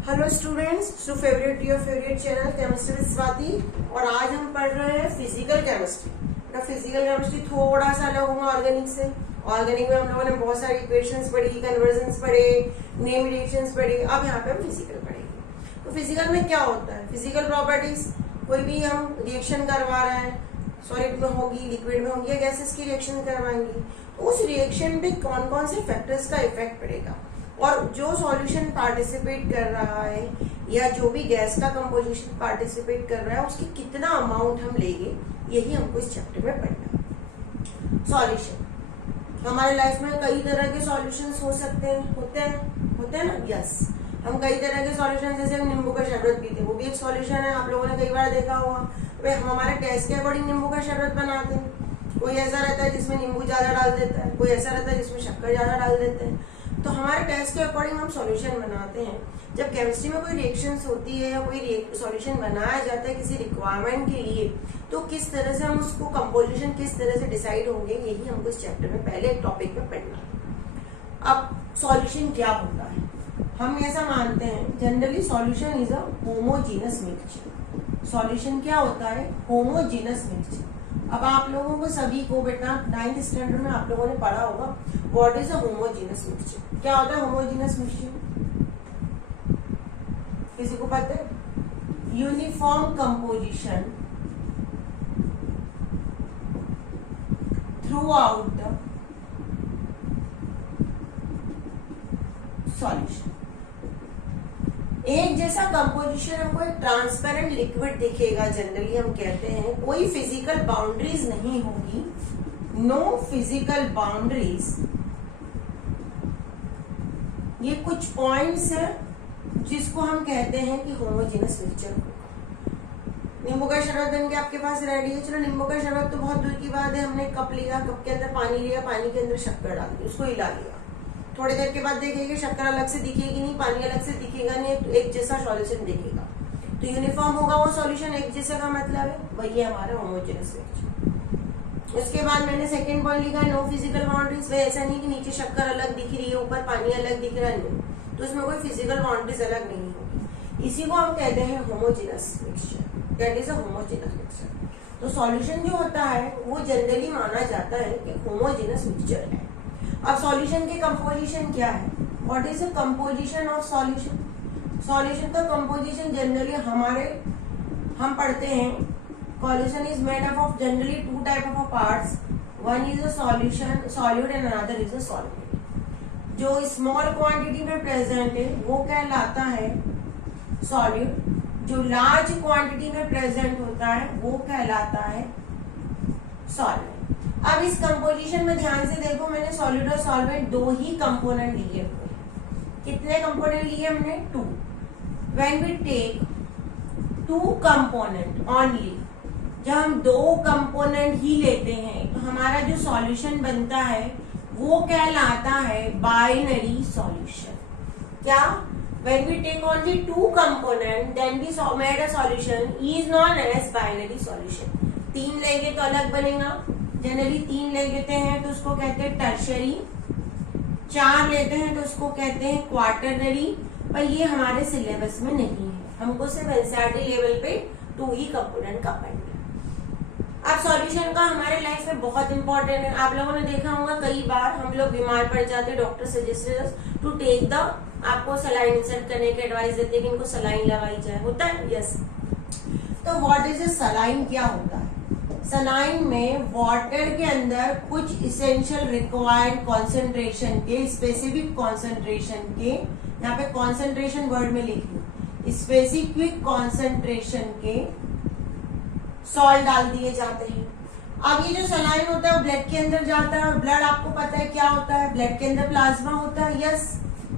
Hello students, so favourite your favourite channel chemistry with Swati. और आज हम पढ़ रहे हैं फिजिकल केमिस्ट्री। ना फिजिकल केमिस्ट्री थोड़ा सा अलग होगा ऑर्गेनिक से। ऑर्गेनिक में हम लोगों ने बहुत सारी इक्वेशंस पढ़ी, कन्वर्जन्स पढ़े, नेम रिएक्शंस पढ़ी। अब यहाँ पे हम फिजिकल पढ़ेंगे। तो फिजिकल में क्या होता है? फिजिकल प्रॉपर्टीज, कोई भी हम रिएक्शन करवा रहे हैं, सॉलिड में होगी, लिक्विड में होगी या गैसेस की रिएक्शन करवाएंगी, तो उस रिएक्शन पे कौन कौन से फैक्टर्स का इफेक्ट पड़ेगा, और जो सॉल्यूशन पार्टिसिपेट कर रहा है या जो भी गैस का कंपोजिशन पार्टिसिपेट कर रहा है उसकी कितना अमाउंट हम लेंगे, यही हमको इस चैप्टर में पढ़ना है। सॉल्यूशन, हमारे लाइफ में कई तरह के सॉल्यूशंस हो सकते हैं, होते हैं ना। यस, हम कई तरह के सॉल्यूशन, जैसे हम नींबू का शरबत पीते हैं, वो भी एक सॉल्यूशन है। आप लोगों ने कई बार देखा होगा, हम हमारे टेस्ट के अकॉर्डिंग नींबू का शरबत बनाते हैं। कोई ऐसा रहता है जिसमें नींबू ज्यादा डाल देता है, कोई ऐसा रहता है जिसमें शक्कर ज्यादा डाल देते हैं। तो हमारे टेस्ट के अकॉर्डिंग हम सॉल्यूशन बनाते हैं। जब केमिस्ट्री में कोई रिएक्शंस होती है या कोई सॉल्यूशन बनाया जाता है किसी रिक्वायरमेंट के लिए, तो किस तरह से हम उसको कंपोजिशन किस तरह से डिसाइड होंगे, यही हमको इस चैप्टर में पहले टॉपिक में पढ़ना है। अब सॉल्यूशन क्या होता है? हम ऐसा मानते हैं generally solution is a homogeneous mixture. Solution क्या होता है? Homogeneous mixture. अब आप लोगों को सभी को बेटा 9th स्टैंडर्ड में आप लोगों ने पढ़ा होगा what is a homogeneous mixture. क्या होता है होमोजीनस मिक्सचर? किसी को पता है? Uniform composition through out the solution. एक जैसा कंपोजिशन हमको एक ट्रांसपेरेंट लिक्विड दिखेगा, जनरली हम कहते हैं कोई फिजिकल बाउंड्रीज नहीं होगी, नो फिजिकल बाउंड्रीज। ये कुछ पॉइंट्स है जिसको हम कहते हैं कि होमोजेनस मिक्सचर होगा। नींबू का शरबत बन के आपके पास रेडी है। चलो नींबू का शरबत तो बहुत दूर की बात है, हमने कप लिया, कप के अंदर पानी लिया, पानी के अंदर शक्कर डाल दी, उसको हिला लिया। थोड़ी देर के बाद देखेंगे शक्कर अलग से दिखेगी नहीं, पानी अलग से दिखेगा नहीं, एक जैसा सॉल्यूशन दिखेगा। तो यूनिफॉर्म होगा वो सॉल्यूशन, एक जैसा का मतलब है वही है हमारा होमोजेनस मिक्सचर। उसके बाद मैंने सेकंड पॉइंट लिखा है नो फिजिकल बाउंड्रीज। ऐसा नहीं कि नीचे शक्कर अलग दिख रही है, ऊपर पानी अलग दिख रहा है, तो उसमें कोई फिजिकल बाउंड्रीज अलग नहीं होगी। इसी को हम कहते हैं homogeneous mixture. That is a homogeneous mixture. तो सॉल्यूशन जो होता है वो जनरली माना जाता है कि होमोजेनस मिक्सचर है। अब सॉल्यूशन की कंपोजिशन क्या है? What is the composition of solution? Solution का कंपोजिशन जनरली हम पढ़ते हैं solution is made up of generally two type of parts. One is a solution solute and another is a solvent. जो small quantity में present है वो कहलाता है सॉल्यूट, जो लार्ज क्वांटिटी में प्रेजेंट होता है वो कहलाता है सॉल्वेंट। अब इस कंपोजिशन में ध्यान से देखो, मैंने सॉलिड और सॉल्वेंट दो ही कंपोनेंट लिए हुए। कितने कंपोनेंट लिए हमने? 2। When we take 2 component only, जब हम 2 कंपोनेंट ही लेते हैं तो हमारा जो सॉल्यूशन बनता है वो कहलाता है बाइनरी सॉल्यूशन। क्या? When we take only 2 component, then we made a solution is known as binary solution. 3 लेंगे तो अलग बनेगा। जनरली 3 ले लेते हैं तो उसको कहते हैं टर्शरी, 4 लेते हैं तो उसको कहते हैं क्वार्टरनरी। पर ये हमारे सिलेबस में नहीं है, हमको सिर्फ एनसीईआरटी लेवल पे 2 ही कंपोनेंट का पढ़ना है। अब सॉल्यूशन का हमारे लाइफ में बहुत इंपॉर्टेंट है। आप लोगों ने देखा होगा कई बार हम लोग बीमार पड़ जाते हैं, doctor suggest to take the, आपको सलाइन इंसर्ट करने की एडवाइस देते हैं कि इनको सलाइन लगाई जाए, होता है। यस, तो व्हाट इज ए सलाइन? क्या होता है? सलाइन में वाटर के अंदर कुछ इसेंशियल रिक्वायर्ड कॉन्सेंट्रेशन के, स्पेसिफिक कॉन्सेंट्रेशन के, यहाँ पे कॉन्सेंट्रेशन वर्ड में लिखी, स्पेसिफिक कॉन्सेंट्रेशन के सॉल्ट डाल दिए जाते हैं। अब ये जो सलाइन होता है वो ब्लड के अंदर जाता है, और ब्लड आपको पता है क्या होता है? ब्लड के अंदर प्लाज्मा होता है। यस,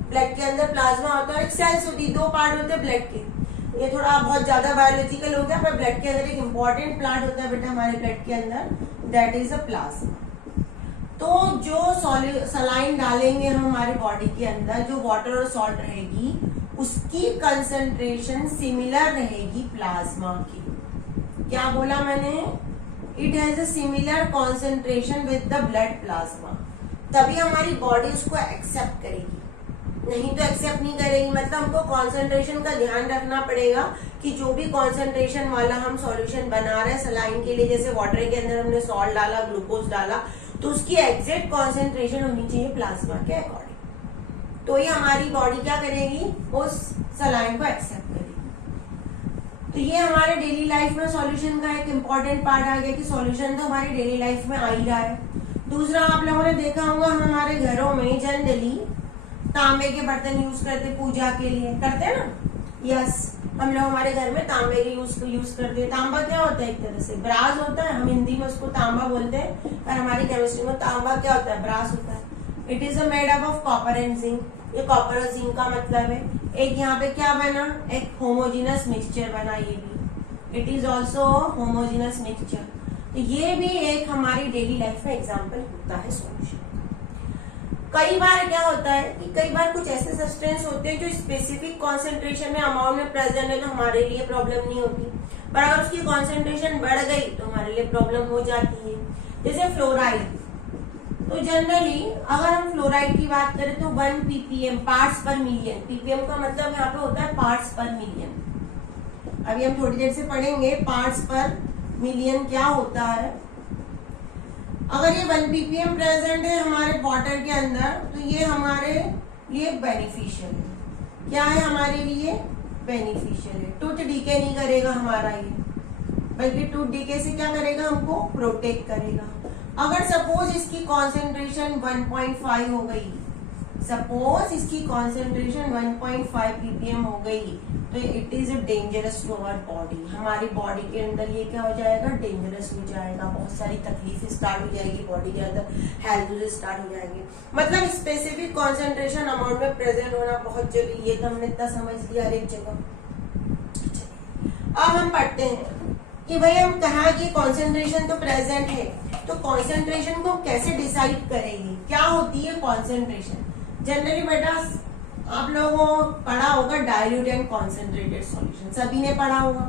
ब्लड के अंदर प्लाज्मा होता है, एक सेल्स होती है, 2 पार्ट होते हैं ब्लड के। ये थोड़ा बहुत ज्यादा बायोलॉजिकल हो गया, पर ब्लड के अंदर एक इंपॉर्टेंट पार्ट होता है बेटा हमारे ब्लड के अंदर, दैट इज अ प्लाज्मा। तो जो सलाइन डालेंगे हम हमारे बॉडी के अंदर, जो वाटर और सॉल्ट रहेगी उसकी कंसंट्रेशन सिमिलर रहेगी प्लाज्मा की। क्या बोला मैंने? It has a similar concentration with the blood plasma, तभी हमारी बॉडी उसको एक्सेप्ट करेगी। नहीं तो एक्सेप्ट नहीं करेगी। मतलब हमको कॉन्सेंट्रेशन का ध्यान रखना पड़ेगा कि जो भी कॉन्सेंट्रेशन वाला हम सॉल्यूशन बना रहे हैं सलाइन के लिए, जैसे वाटर के अंदर हमने सॉल्ट डाला, ग्लूकोज डाला, तो उसकी एग्जैक्ट कॉन्सेंट्रेशन होनी चाहिए प्लाज्मा के अकॉर्डिंग। तो ये हमारी बॉडी क्या करेगी, उस सलाइन को एक्सेप्ट करेगी। तो ये हमारे डेली लाइफ में सॉल्यूशन का एक इम्पॉर्टेंट पार्ट आ गया कि सॉल्यूशन तो हमारी डेली लाइफ में आ ही रहा है। दूसरा, आप लोगों ने देखा होगा हम हमारे घरों में जनरली तांबे के बर्तन यूज करते, पूजा के लिए करते हैं ना। यस, हम लोग हमारे घर में तांबे के यूज करते हैं। तांबा क्या होता है, एक तरह से ब्रास होता है, हम हिंदी में उसको तांबा बोलते हैं, पर हमारी केमिस्ट्री में तांबा क्या होता है, ब्रास होता है। It is a made up of copper and zinc. ये कॉपर और जिंक का मतलब है एक यहाँ पे क्या बना, एक होमोजीनस मिक्सचर बना। ये भी it is also homogeneous mixture. तो ये भी एक हमारी डेली लाइफ में एग्जाम्पल होता है सॉल्यूशन। कई बार क्या होता है कि कई बार कुछ ऐसे सब्सटेंस होते हैं जो स्पेसिफिक कॉन्सेंट्रेशन में अमाउंट में प्रेजेंट है, तो हमारे लिए प्रॉब्लम नहीं होती, पर अगर उसकी कॉन्सेंट्रेशन बढ़ गई तो हमारे लिए प्रॉब्लम हो जाती है। जैसे फ्लोराइड, तो जनरली अगर हम फ्लोराइड की बात करें तो 1 ppm पार्ट्स पर मिलियन, ppm का मतलब यहाँ पे होता है पार्ट्स पर मिलियन। अभी हम थोड़ी देर से पढ़ेंगे पार्ट्स पर मिलियन क्या होता है। अगर ये 1 ppm प्रेजेंट है हमारे वाटर के अंदर, तो ये हमारे लिए बेनिफिशियल है। क्या है हमारे लिए, बेनिफिशियल है। टूथ डीके नहीं करेगा हमारा ये, बल्कि टूथ डीके से क्या करेगा, हमको प्रोटेक्ट करेगा। अगर सपोज इसकी कॉन्सेंट्रेशन 1.5 हो गई, सपोज इसकी कॉन्सेंट्रेशन 1.5 ppm हो गई, तो it is dangerous to our body. हमारी बॉडी के अंदर ये क्या हो जाएगा, डेंजरस हो जाएगा। बहुत सारी तकलीफ स्टार्ट हो जाएगी बॉडी के अंदर, हेल्थ स्टार्ट हो जाएंगे। मतलब स्पेसिफिक कॉन्सेंट्रेशन अमाउंट में प्रेजेंट होना बहुत जरूरी। ये तो हमने इतना समझ लिया हर एक जगह। अब हम पढ़ते हैं कि भाई हम कहा कि कॉन्सेंट्रेशन तो प्रेजेंट है, तो कॉन्सेंट्रेशन को कैसे डिसाइड करेंगे, क्या होती है कॉन्सेंट्रेशन। जनरली बेटा आप लोगों को पढ़ा होगा डाइल्यूट एंड कॉन्सेंट्रेटेड सॉल्यूशन, सभी ने पढ़ा होगा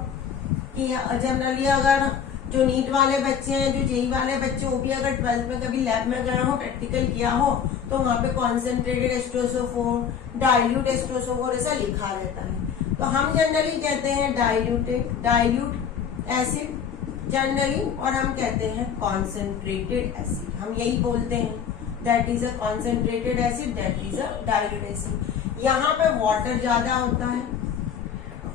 कि जनरली अगर जो नीट वाले बच्चे हैं, जो जेई वाले बच्चे, वो भी अगर 12th में कभी लैब में गए हो, प्रैक्टिकल किया हो, तो वहां पे कॉन्सेंट्रेटेड H2SO4, डाइल्यूट H2SO4 ऐसा लिखा रहता है। तो हम जनरली कहते हैं डाइल्यूट एसिड जनरली, और हम कहते हैं कॉन्सेंट्रेटेड एसिड। हम यही बोलते हैं, that is a concentrated acid, that is a dilute acid. यहाँ पे वाटर ज्यादा होता है,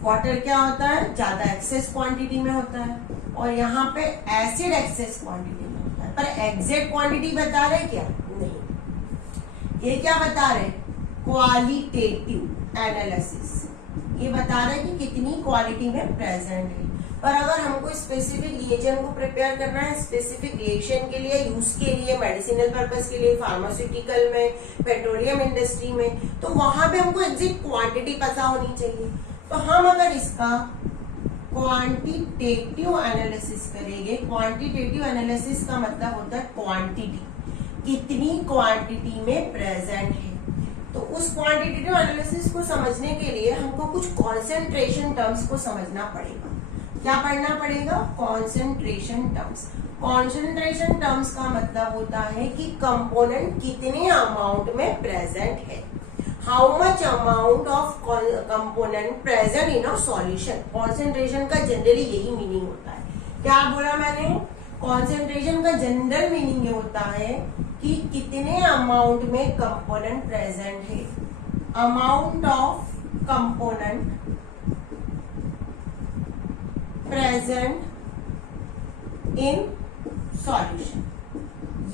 वाटर क्या होता है, ज्यादा एक्सेस क्वांटिटी में होता है, और यहाँ पे एसिड एक्सेस क्वांटिटी में होता है। पर एग्जैक्ट क्वांटिटी बता रहे क्या, नहीं। ये क्या बता रहे, क्वालिटेटिव एनालिसिस, ये बता रहे कि कितनी क्वालिटी में प्रेजेंट है। पर अगर हमको स्पेसिफिक रिएजेंट को प्रिपेयर करना है, स्पेसिफिक रिएक्शन के लिए, यूज के लिए, मेडिसिनल पर्पस के लिए, फार्मास्यूटिकल में, पेट्रोलियम इंडस्ट्री में, तो वहां पे हमको एग्जैक्ट क्वांटिटी पता होनी चाहिए। तो हम अगर इसका क्वांटिटेटिव एनालिसिस करेंगे, क्वांटिटेटिव एनालिसिस का मतलब होता है क्वांटिटी, कितनी क्वांटिटी में प्रेजेंट है। तो उस क्वांटिटेटिव एनालिसिस को समझने के लिए हमको कुछ कॉन्सेंट्रेशन टर्म्स को समझना पड़ेगा। क्या पढ़ना पड़ेगा, कॉन्सेंट्रेशन टर्म्स। कॉन्सेंट्रेशन टर्म्स का मतलब होता है कि कंपोनेंट कितने अमाउंट में प्रेजेंट है, how much amount of component present in a solution. Concentration का जनरली यही मीनिंग होता है। क्या बोला मैंने, कॉन्सेंट्रेशन का जनरल मीनिंग ये होता है कि कितने अमाउंट में कंपोनेंट प्रेजेंट है, amount of component present in solution,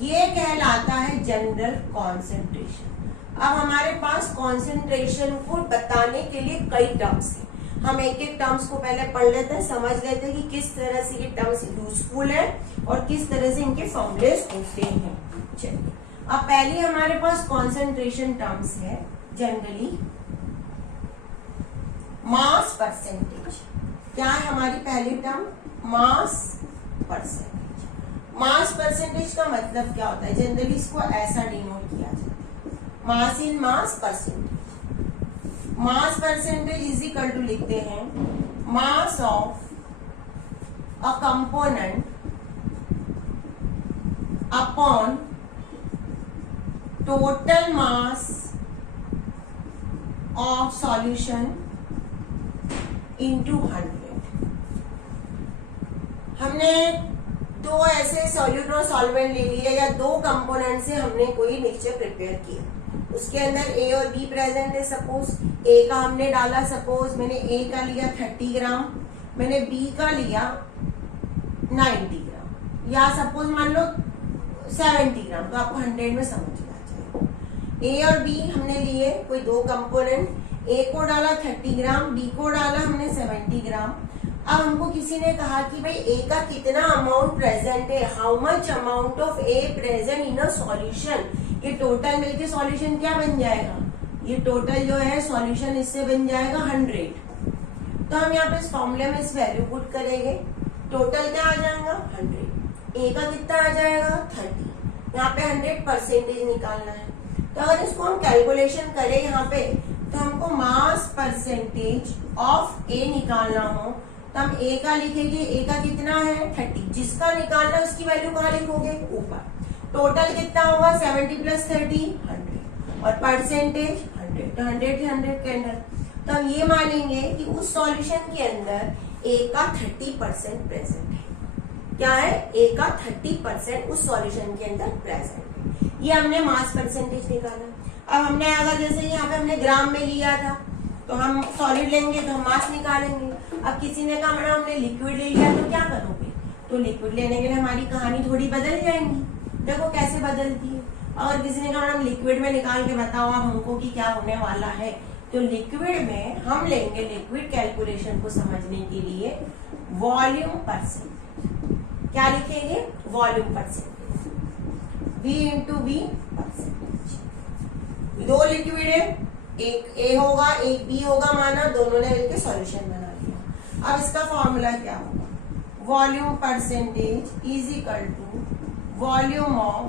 ये कहलाता है जनरल कॉन्सेंट्रेशन। अब हमारे पास कॉन्सेंट्रेशन को बताने के लिए कई टर्म्स हैं। हम एक एक टर्म्स को पहले पढ़ लेते हैं, समझ लेते हैं कि किस तरह से ये टर्म्स यूजफुल है और किस तरह से इनके फॉर्मूलेस होते हैं। चलिए, अब पहले हमारे पास कॉन्सेंट्रेशन टर्म्स है जनरली मास परसेंटेज। क्या है हमारी पहली टर्म, मास परसेंटेज। मास परसेंटेज का मतलब क्या होता है, जनरली इसको ऐसा डिनोट किया जाता है, mass in mass percentage. Mass percentage is equal to लिखते हैं mass of a component upon total mass of solution into 100। हमने दो ऐसे सॉल्यूट और सॉल्वेंट ले लिए या दो कंपोनेंट से हमने कोई मिक्सचर प्रिपेयर किया, उसके अंदर ए और बी प्रेजेंट है। सपोज ए का हमने डाला, सपोज मैंने ए का लिया 30 ग्राम, मैंने बी का लिया 90 ग्राम, या सपोज मान लो 70 ग्राम, तो आपको 100 में समझ में आ जाएगा। ए और बी हमने लिए कोई दो कंपोनेंट, ए को डाला 30 ग्राम, बी को डाला हमने 70 ग्राम। अब हमको किसी ने कहा कि भाई ए का कितना अमाउंट प्रेजेंट है, how much amount of A present in a solution. ये टोटल मिलके सॉल्यूशन क्या बन जाएगा, ये टोटल जो है सॉल्यूशन इससे बन जाएगा 100। तो हम यहाँ पे इस फॉर्मूले में इस वैल्यू पुट करेंगे, टोटल क्या आ जाएगा 100, ए का कितना आ जाएगा 30, यहाँ पे 100% निकालना है। तो अगर इसको हम कैलकुलेशन करें यहाँ पे, तो हमको मास परसेंटेज ऑफ ए निकालना हो तो हम ए का लिखेंगे, ए का कितना है 30, जिसका निकालना उसकी वैल्यू कहाँ लिखोगे ऊपर। टोटल कितना होगा 70 + 30 100, और परसेंटेज 100, तो 100 से 100 के अंदर। तो हम ये मानेंगे कि उस सॉल्यूशन के अंदर ए का 30% प्रेजेंट है। क्या है, ए का 30% उस सॉल्यूशन के अंदर प्रेजेंट है। ये हमने मास परसेंटेज निकाला। अब हमने अगर जैसे यहाँ पे हमने ग्राम में लिया था, तो हम सॉलिड लेंगे तो हम मास निकालेंगे। अब किसी ने कहा मैडम हमने लिक्विड ले लिया, तो क्या करोगे, तो लिक्विड लेने के लिए हमारी कहानी थोड़ी बदल जाएंगी। देखो कैसे बदलती है। अगर किसी ने कहा मैडम लिक्विड में निकाल के बताओ आप हमको कि क्या होने वाला है, तो लिक्विड में हम लेंगे लिक्विड कैलकुलेशन को समझने के लिए वॉल्यूम परसेंटेज। क्या लिखेंगे, volume percentage, V × V percentage. दो लिक्विड है, एक ए होगा एक बी होगा, माना दोनों ने मिलकर सॉल्यूशन बना लिया। अब इसका फॉर्मूला क्या होगा, volume percentage is equal to volume of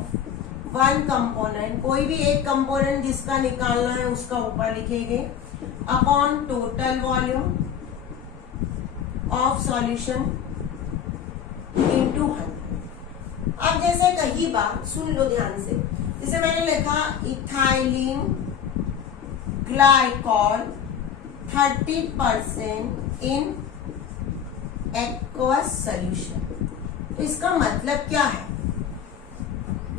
one component, कोई भी एक कंपोनेंट जिसका निकालना है उसका ऊपर लिखेंगे, upon total volume of solution into 100। अब जैसे कई बार सुन लो ध्यान से, जैसे मैंने लिखा ethylene glycol 30% in aqueous solution. तो इसका मतलब क्या है,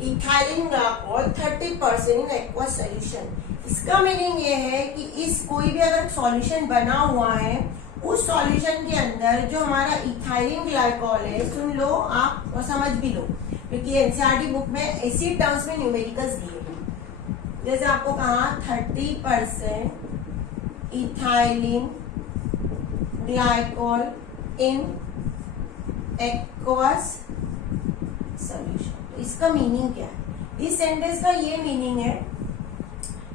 ethylene glycol 30% in aqueous solution. इसका मीनिंग ये है कि इस कोई भी अगर सॉल्यूशन बना हुआ है, उस सॉल्यूशन के अंदर जो हमारा इथाइलिन ग्लाइकॉल है, सुन लो आप और समझ भी लो, क्योंकि एनसीईआरटी बुक में इसी टर्म्स में न्यूमेरिकल्स दिए। जैसे आपको कहा 30% ethylene glycol in aqueous solution. तो इसका मीनिंग क्या है, इस सेंटेंस का ये मीनिंग है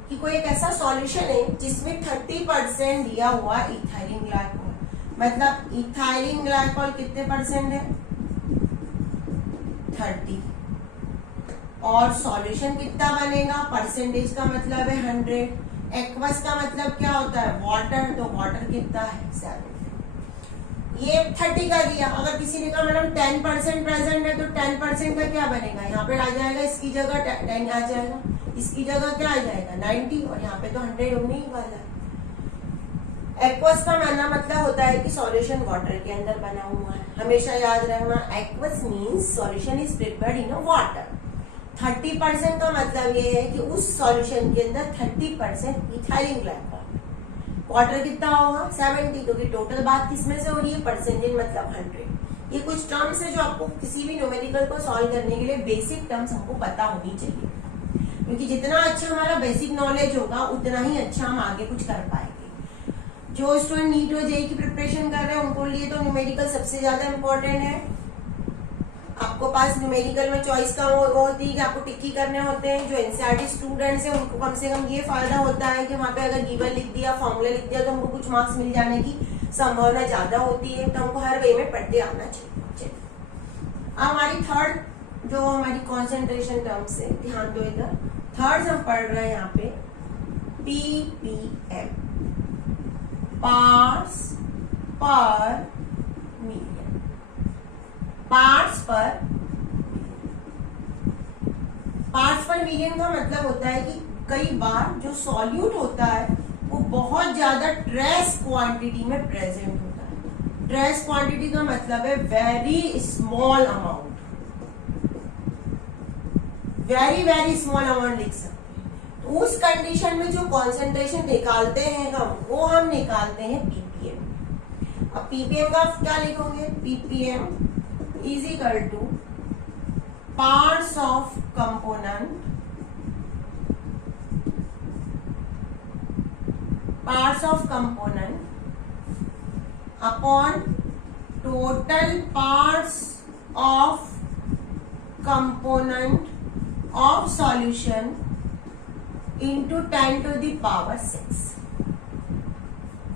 कि कोई एक ऐसा सॉल्यूशन है जिसमें 30% दिया हुआ इथाइलिन ग्लाइकॉल, मतलब इथाइलिन ग्लाइकॉल कितने परसेंट है 30, और सॉल्यूशन कितना बनेगा, परसेंटेज का मतलब है 100, एक्वस का मतलब क्या होता है वाटर, तो वाटर कितना है 7। ये 30 का दिया। अगर किसी ने कहा मैडम 10% प्रेजेंट है, तो 10% का क्या बनेगा, यहाँ पे आ जाएगा इसकी जगह 10 आ जाएगा, इसकी जगह क्या आ जाएगा 90, और यहाँ पे तो 100 होने ही वाला है। एक्वस का मानना मतलब होता है कि सॉल्यूशन वाटर के अंदर बना हुआ है। हमेशा याद रखना, aqueous means solution is prepared in a water. 30% का मतलब ये है कि उस सॉल्यूशन के अंदर 30% इथाइलिन ग्लाइकॉल, वाटर कितना होगा 70, क्योंकि टोटल बात किसमें से हो रही है, परसेंटेज मतलब 100। ये कुछ टर्म्स है जो आपको किसी भी न्यूमेरिकल को सॉल्व करने के लिए बेसिक टर्म्स हमको पता होनी चाहिए, क्योंकि जितना अच्छा हमारा बेसिक नॉलेज होगा उतना ही अच्छा हम आगे कुछ कर पाएंगे। जो स्टूडेंट नीट और जेईई की प्रिपरेशन कर रहे हैं उनको लिए तो न्यूमेरिकल सबसे ज्यादा इंपॉर्टेंट है। आपको पास न्यूमेरिकल में चॉइस का वो होती है कि आपको टिक ही करने होते हैं। जो एनसीईआरटी स्टूडेंट्स हैं उनको कम से कम ये फायदा होता है कि वहाँ पे अगर गिवन लिख दिया, फॉर्मूला लिख दिया, तो हमको कुछ मार्क्स मिल जाने की संभावना ज्यादा होती है। तो हमको हर वे में पढ़ते आना चाहिए। अब हमारी थर्ड जो हमारी कॉन्सेंट्रेशन टर्म्स है, ध्यान दो इधर, थर्ड हम पढ़ रहे हैं यहाँ पे ppm, पार्ट्स पर मिलियन, पार्ट्स पर मिलियन का मतलब होता है कि कई बार जो सॉल्यूट होता है वो बहुत ज्यादा ट्रेस क्वांटिटी में प्रेजेंट होता है। ट्रेस क्वांटिटी का मतलब है very small amount, very small amount लिख सकते हैं। तो उस कंडीशन में जो कॉन्सेंट्रेशन निकालते हैं हम, वो हम निकालते हैं पीपीएम। अब पीपीएम का क्या लिखोगे? Ppm is equal two parts of component, parts of component upon total parts of component of solution into 10 to the power 6।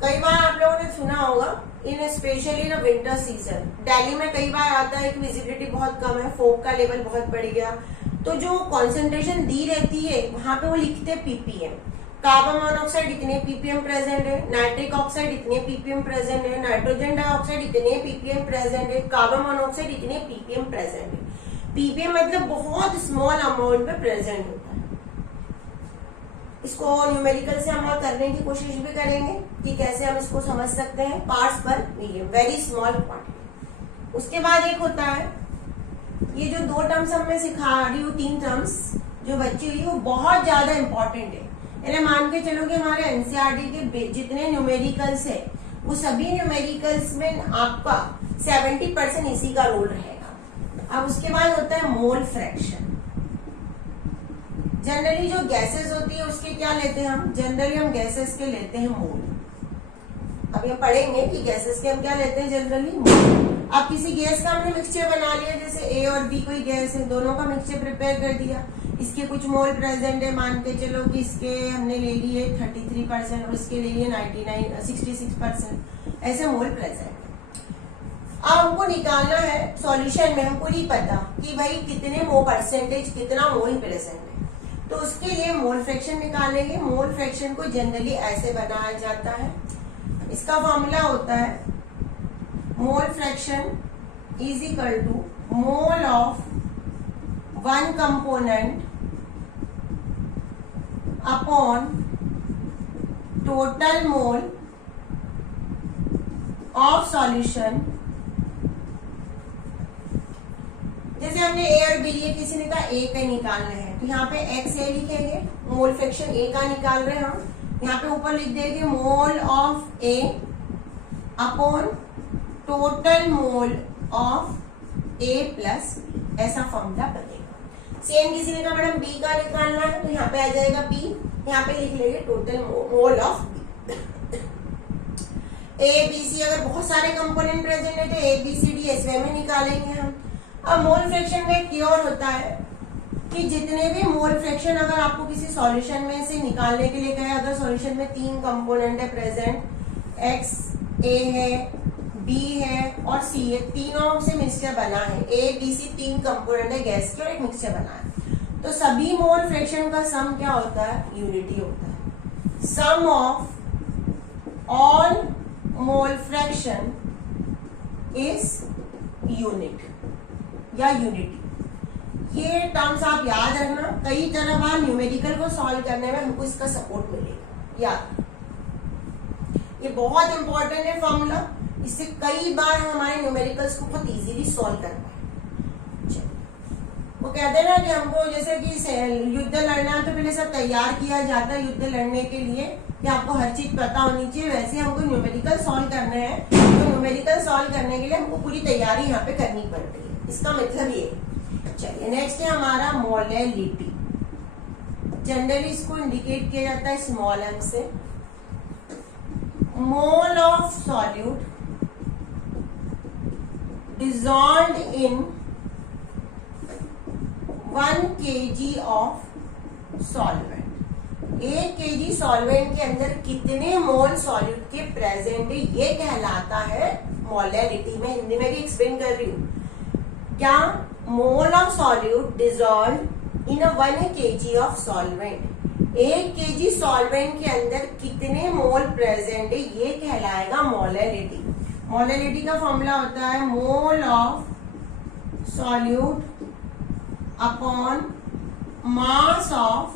कई बार आप लोगों ने सुना होगा in specially in winter season Delhi में कई बार आता है कि विजिबिलिटी बहुत कम है, फोग का लेवल बहुत बढ़ गया, तो जो कॉन्सेंट्रेशन दी रहती है वहां पे वो लिखते हैं पीपीएम। कार्बन मोनोऑक्साइड इतने पीपीएम प्रेजेंट है, नाइट्रिक ऑक्साइड इतने पीपीएम प्रेजेंट है, नाइट्रोजन डाइऑक्साइड इतने पीपीएम प्रेजेंट है, कार्बन मोनोऑक्साइड इतने पीपीएम प्रेजेंट है। पीपीएम मतलब बहुत स्मॉल अमाउंट में प्रेजेंट होता है। इसको न्यूमेरिकल से हम करने की कोशिश भी करेंगे कि कैसे हम इसको समझ सकते हैं। पार्ट्स पर मीडियम, वेरी स्मॉल क्वांटिटी। उसके बाद एक होता है, ये जो दो टर्म्स हमें सिखा रही हूँ, तीन टर्म्स जो बच्ची हुई, वो बहुत ज्यादा इंपॉर्टेंट है। यानी मान के चलो कि हमारे एनसीईआरटी के जितने न्यूमेरिकल्स है, वो सभी न्यूमेरिकल्स में आपका 70% इसी का रोल रहेगा। अब उसके बाद होता है मोल फ्रैक्शन। जनरली जो गैसेस होती है उसके क्या लेते हैं हम? जनरली हम गैसेस के लेते हैं मोल। अब ये पढ़ेंगे कि गैसेस के हम क्या लेते हैं जनरली, मोल। अब किसी गैस का हमने मिक्सचर बना लिया, जैसे ए और बी कोई गैस है, दोनों का मिक्सचर प्रिपेयर कर दिया, इसके कुछ मोल प्रेजेंट है, मान के चलो कि इसके हमने ले लिए 33% और इसके ले लिए 66%, ऐसे मोल प्रेजेंट है। अब हमको निकालना है सॉल्यूशन में, हमको नहीं पता कि भाई कितने परसेंटेज कितना मोल प्रेजेंट है, तो उसके लिए मोल फ्रैक्शन निकालेंगे। मोल फ्रैक्शन को जनरली ऐसे बनाया जाता है, इसका फॉर्मूला होता है mole fraction is equal to mole of one component upon total mole of solution. जैसे हमने ए और बी लिए, किसी ने कहा ए का निकालना है, तो यहाँ पे एक्स ए लिखेंगे, मोल फ्रैक्शन ए का निकाल रहे हैं हम। यहाँ पे ऊपर लिख देंगे mole of A upon total mole of A plus B, ऐसा फॉर्मूला बनेगा। सेम किसी ने कहा मैडम बी का निकालना है, तो यहाँ पे आ जाएगा बी, यहाँ पे लिख लेंगे total mole of B. A B C, अगर बहुत सारे कंपोनेंट प्रेजेंट है तो A B C D S way में निकालेंगे हम। अब मोल फ्रैक्शन में क्योर होता है कि जितने भी मोल फ्रैक्शन अगर आपको किसी सॉल्यूशन में से निकालने के लिए कहे, अगर सॉल्यूशन में 3 कंपोनेंट है प्रेजेंट, एक्स ए है, बी है और सी है, तीनों से मिक्सचर बना है, ए बी सी 3 कंपोनेंट है गैस के और एक मिक्सचर बना है, तो सभी मोल फ्रैक्शन का सम क्या होता है? यूनिटी होता है। Sum of all mole fraction is unit या यूनिटी। ये टर्म्स आप याद रखना, कई तरह बार न्यूमेरिकल को सॉल्व करने में हमको इसका सपोर्ट मिलेगा, याद। ये बहुत इंपॉर्टेंट है फॉर्मूला, इससे कई बार हम हमारे न्यूमेरिकल्स को बहुत इजीली सॉल्व कर पाए। वो कहते हैं ना कि हमको जैसे कि युद्ध लड़ना है तो पहले सब तैयार किया जाता है युद्ध लड़ने के लिए, कि आपको हर चीज पता होनी चाहिए, वैसे हमको न्यूमेरिकल सॉल्व करने हैं, तो न्यूमेरिकल सॉल्व करने के लिए हमको पूरी तैयारी यहाँ पे करनी पड़ती है। इसका मतलब ये। चलिए नेक्स्ट है हमारा मोलैलिटी। जनरली इसको इंडिकेट किया जाता है स्मॉल एम से। मोल of solute dissolved in 1 kg of solvent. 1 kg solvent के अंदर कितने मोल सॉल्यूट के प्रेजेंट है, ये कहलाता है मोलैलिटी। मैं हिंदी में भी एक्सप्लेन कर रही हूँ। क्या? मोल of solute dissolve in 1 kg of solvent. 1 kg solvent के अंदर कितने मोल प्रेजेंट है, ये कहलाएगा मोलैलिटी। मोलैलिटी का फॉर्मूला होता है mole of solute upon mass of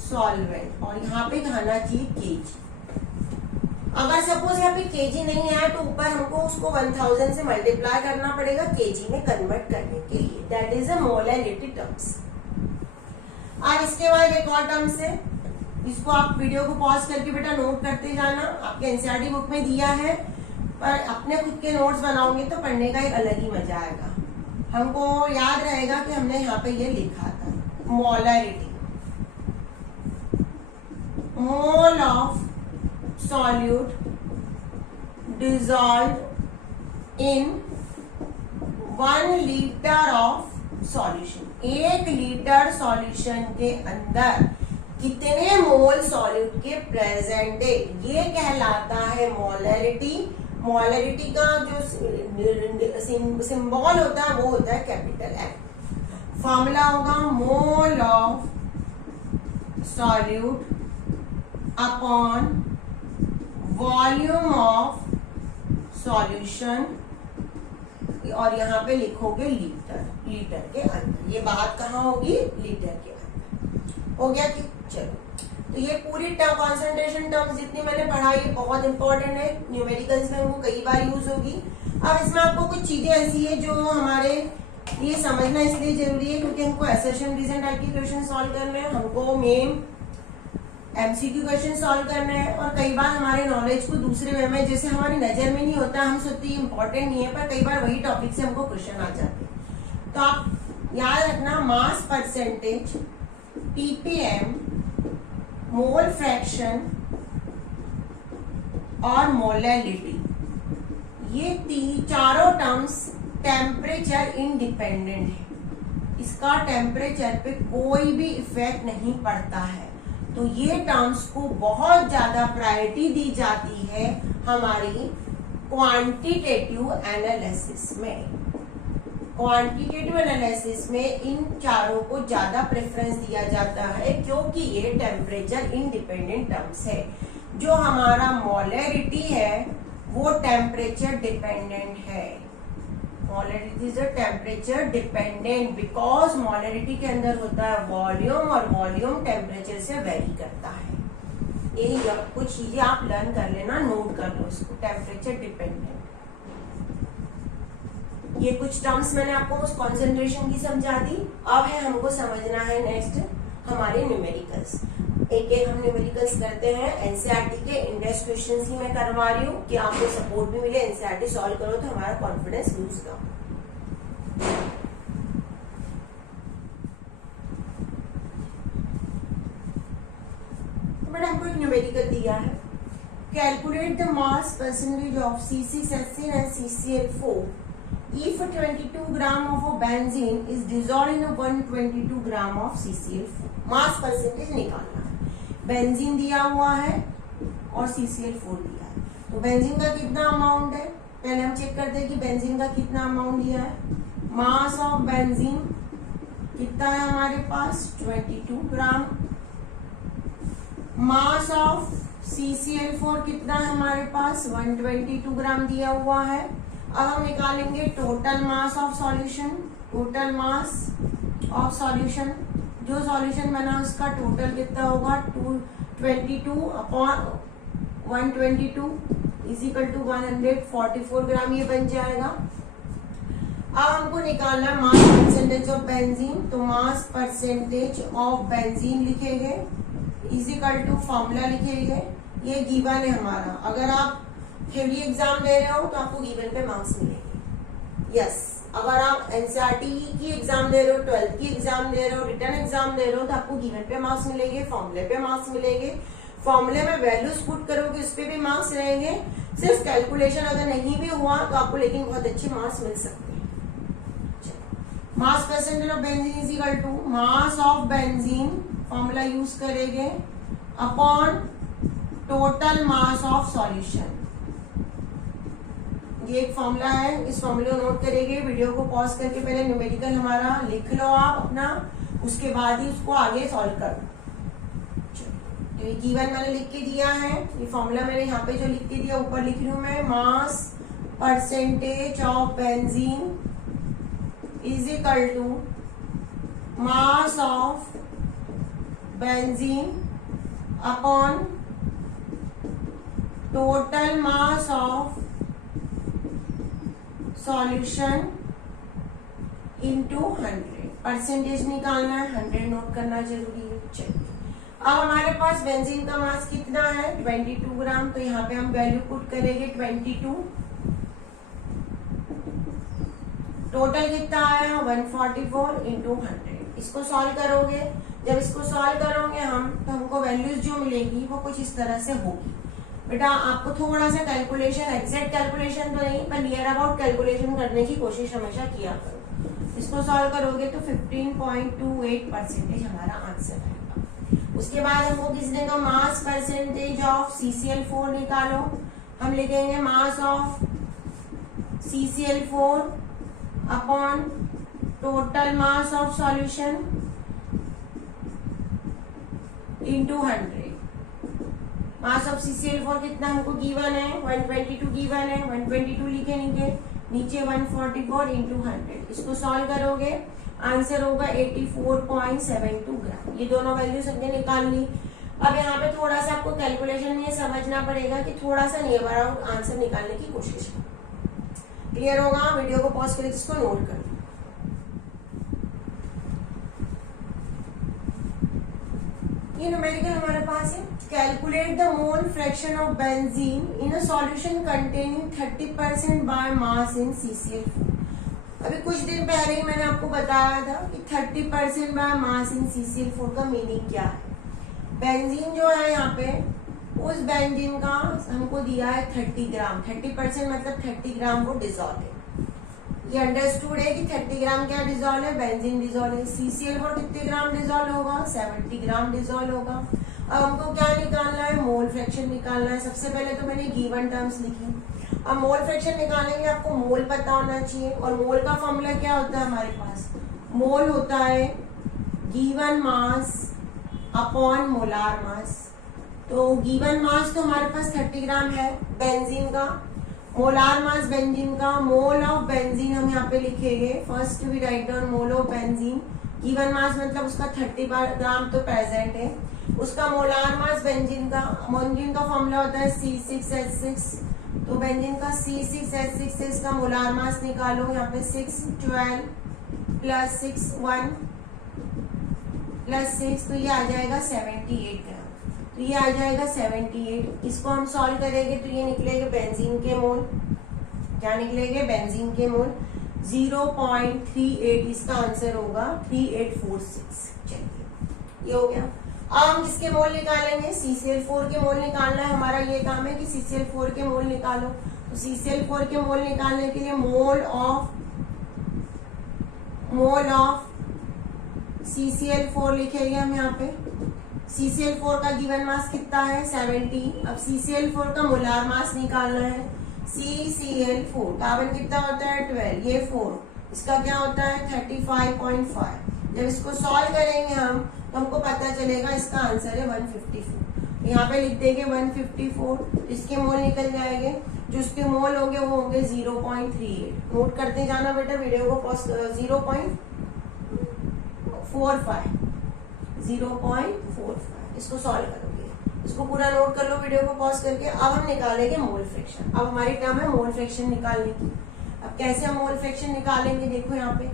solvent, और यहाँ पे आना चाहिए केजी। अगर सपोज यहाँ पे केजी नहीं है तो ऊपर हमको उसको 1000 से मल्टीप्लाई करना पड़ेगा केजी में कन्वर्ट करने के लिए। That is a molarity terms. अब इसके बाद एक और टर्म्स है, इसको आप वीडियो को पॉज करके बेटा नोट करते जाना। आपके एनसीईआरटी बुक में दिया है, पर अपने खुद के नोट्स बनाओगे तो पढ़ने का एक अलग ही मजा आएगा। हमको याद रहेगा कि हमने यहाँ पे ये लिखा था, molarity, mole of solute dissolved in 1 liter of solution। 1 litre solution के अंदर कितने मोल सॉल्यूट के प्रेजेंट है, ये कहलाता है मोलैरिटी। मोलैरिटी का जो सिंबल होता है वो होता है कैपिटल M। फॉर्मूला होगा मोल of solute upon volume of solution, और यहाँ पे लिखोगे लीटर, लीटर के अंदर। ये बात कहाँ होगी, लीटर के अंदर। हो गया कि चलो, तो ये पूरी कॉन्सेंट्रेशन टर्म्स जितनी मैंने पढ़ाई ये बहुत इंपॉर्टेंट है, न्यूमेरिकल्स में हमको कई बार यूज होगी। अब इसमें आपको कुछ चीजें ऐसी है जो हमारे ये समझना इसलिए जरूरी है क्योंकि हमको एसर्शन रीजन टाइप के क्वेश्चन सॉल्व करने हैं, हमको मेन एमसीक्यू क्वेश्चन सॉल्व करना है, और कई बार हमारे नॉलेज को दूसरे वे में जैसे हमारी नजर में नहीं होता, हम सोचते हैं इंपॉर्टेंट नहीं है, पर कई बार वही टॉपिक से हमको क्वेश्चन आ जाते हैं। तो आप याद रखना, mass percentage, ppm, mole fraction और मोलैरिटी, ये चारों टर्म्स टेम्परेचर इंडिपेंडेंट है। इसका टेम्परेचर पे कोई भी इफेक्ट नहीं पड़ता है। तो ये टर्म्स को बहुत ज्यादा प्रायोरिटी दी जाती है हमारी क्वांटिटेटिव एनालिसिस में। क्वांटिटेटिव एनालिसिस में इन चारों को ज्यादा प्रेफरेंस दिया जाता है क्योंकि ये टेम्परेचर इंडिपेंडेंट टर्म्स है। जो हमारा मोलैरिटी है वो टेम्परेचर डिपेंडेंट है। Molarity is a temperature dependent because molarity के अंदर होता है वॉल्यूम, और वॉल्यूम टेम्परेचर से वेरी करता है। यही कुछ चीजें आप लर्न कर लेना, नोट कर लो इसको, टेम्परेचर डिपेंडेंट। ये कुछ टर्म्स मैंने आपको उस कॉन्सेंट्रेशन की समझा दी। अब है हमको समझना है नेक्स्ट हमारे न्यूमेरिकल्स। एक एक हम न्यूमेरिकल्स करते हैं। एनसीईआरटी के इंडेक्स क्वेश्चंस ही मैं करवा रही हूँ कि आपको सपोर्ट भी मिले। एनसीईआरटी सॉल्व करो तो हमारा कॉन्फिडेंस लूज ना हो। बट हमको एक न्यूमेरिकल दिया है, calculate the mass percentage of C6H10 and CCl4 if 22 gram of a benzene is dissolved in a 122 gram of CCl4। Mass percentage निकालना है। बेंजीन दिया हुआ है और CCl4 दिया है, तो बेंजीन का कितना अमाउंट है, पहले हम चेक करते हैं कि बेंजीन का कितना अमाउंट दिया है। मास ऑफ बेंजीन कितना है हमारे पास, 22 ग्राम। मास ऑफ CCl4 कितना है हमारे पास, 122 ग्राम दिया हुआ है। अब हम निकालेंगे total mass of solution. Total mass of solution, जो सॉल्यूशन बना उसका टोटल कितना होगा, 222 अपॉन 122 इज इक्वल टू 144 ग्राम ये बन जाएगा। अब हमको निकालना है मास परसेंटेज ऑफ बेंजीन, तो मास परसेंटेज ऑफ बेंजीन लिखेंगे इज इक्वल टू फॉर्मूला लिखेंगे, ये गिवन है हमारा। अगर आप थ्योरी एग्जाम दे रहे हो तो आपको गिवन पे मार्क्स मिलेंगे। यस, अगर आप एनसीईआरटी की एग्जाम दे रहे हो, 12th की एग्जाम दे रहे हो, रिटर्न एग्जाम दे रहे हो तो आपको गिवन पे मार्क्स मिलेंगे, फॉर्मूले पे मार्क्स मिलेंगे। फॉर्मूले में वैल्यूज पुट करोगे उस पे भी मार्क्स रहेंगे। सिर्फ कैलकुलेशन अगर नहीं भी हुआ तो आपको लेकिन बहुत अच्छे मार्क्स मिल सकते हैं। Mass percentage of benzene is equal to mass of benzene, formula use करेंगे, upon total mass of solution. ये एक फॉर्मूला है, इस फॉर्मूले को नोट करेंगे। वीडियो को पॉज करके पहले न्यूमेरिकल हमारा लिख लो आप अपना, उसके बाद ही उसको आगे सॉल्व कर। तो ये गिवन मैंने लिख के दिया है, ये फॉर्मूला मैंने यहाँ पे जो लिख के दिया ऊपर लिख रही हूँ मैं, mass percentage of benzene is equal to mass of benzene upon total mass of solution into 100, percentage निकालना है, 100 नोट करना जरूरी है। चलिए अब हमारे पास बेंजीन का मास कितना है 22 ग्राम, तो यहाँ पे हम वैल्यू पुट करेंगे 22। टोटल कितना आया 144 इंटू 100। इसको सॉल्व करोगे, जब इसको सॉल्व करोगे हम तो हमको वैल्यूज जो मिलेगी वो कुछ इस तरह से होगी। बेटा आपको थोड़ा सा कैलकुलेशन, एग्जैक्ट कैलकुलेशन तो नहीं पर नियर अबाउट कैलकुलेशन करने की कोशिश हमेशा किया करो। इसको सॉल्व करोगे तो 15.28% हमारा आंसर आएगा। उसके बाद हमको किस देगा मास परसेंटेज ऑफ CCl4 निकालो। हम लिखेंगे mass of CCl4 upon total mass of solution into 100। Mass of CCl4 कितना हमको गिवन है 122 गिवन है, 122 लिखे नीचे 144 इंटू 100। इसको सॉल्व करोगे आंसर होगा 84.72 ग्राम। ये दोनों वैल्यूज हमने निकाल ली। अब यहाँ पे थोड़ा सा आपको कैलकुलेशन ये समझना पड़ेगा कि थोड़ा सा नियर अबाउट आंसर निकालने की कोशिश करो। क्लियर होगा? वीडियो को पॉज करके इसको नोट कर लो। ये न्यूमेरिकल हमारे पास है। Calculate the mole fraction of benzene in a solution containing 30% by mass in CCl4। अभी कुछ दिन पहले ही मैंने आपको बताया था कि 30% बाय मास इन CCl4 का मीनिंग क्या है। बेंजीन जो है यहाँ पे उस बेंजीन का हमको दिया है 30 ग्राम। 30% मतलब 30 ग्राम को डिजोल्व है। ये अंडरस्टूड है कि 30 ग्राम क्या डिजोल्व है, बेंजीन डिजोल्व है। CCl4 कितने ग्राम डिजोल्व होगा 70 ग्राम डिजोल्व होगा। अब हमको क्या निकालना है मोल फ्रैक्शन निकालना है। सबसे पहले तो मैंने गिवन टर्म्स लिखी। अब मोल फ्रैक्शन निकालेंगे आपको मोल पता होना चाहिए और मोल का फॉर्मूला क्या होता है हमारे पास, मोल होता है given mass upon molar mass. तो गिवन मास तो हमारे पास 30 ग्राम है बेंजीन का, मोलार मास बेंजीन का, मोल ऑफ बेंजीन हम यहाँ पे लिखेंगे। First we write down mole of benzene. Given mass मतलब उसका 30 ग्राम तो प्रेजेंट है। उसका मोलार मास बेंजीन का फॉर्मूला होता है C6H6। तो बेंजीन का C6H6 से इसका मोलार मास निकालो। यहाँ पे 6 12 प्लस 6 1 प्लस 6 तो ये आ जाएगा 78 ग्राम। तो ये आ जाएगा 78। इसको हम सॉल्व करेंगे तो ये निकलेगा बेंजीन के मोल। क्या निकलेंगे बेंजीन के मोल 0.38। इसका आंसर होगा 3846। चलिए ये हो गया। अब हम किसके मोल निकालेंगे CCl4 के मोल निकालना है। हमारा ये काम है कि CCl4 के मोल निकालो। तो CCl4 के मोल निकालने के लिए मोल ऑफ CCl4 लिखेंगे हम यहाँ पे। CCl4 का गिवन मास कितना है 70। अब CCl4 का मोलार मास निकालना है। CCl4 कार्बन कितना होता है 12, ये 4, इसका क्या होता है 35.5। जब इसको सॉल्व करेंगे हम तो हमको पता चलेगा इसका आंसर है 154। यहाँ पे लिख देंगे 154। इसके मोल निकल जाएंगे, जो इसके मोल होंगे वो होंगे 0.38। नोट करते जाना बेटा वीडियो को। 0.45 इसको सॉल्व करोगे। इसको पूरा नोट कर लो वीडियो को पॉज करके। अब हम निकालेंगे मोल फ्रैक्शन। अब हमारी टर्म है मोल फ्रैक्शन निकालने की। अब कैसे हम मोल फ्रैक्शन निकालेंगे, देखो यहाँ पे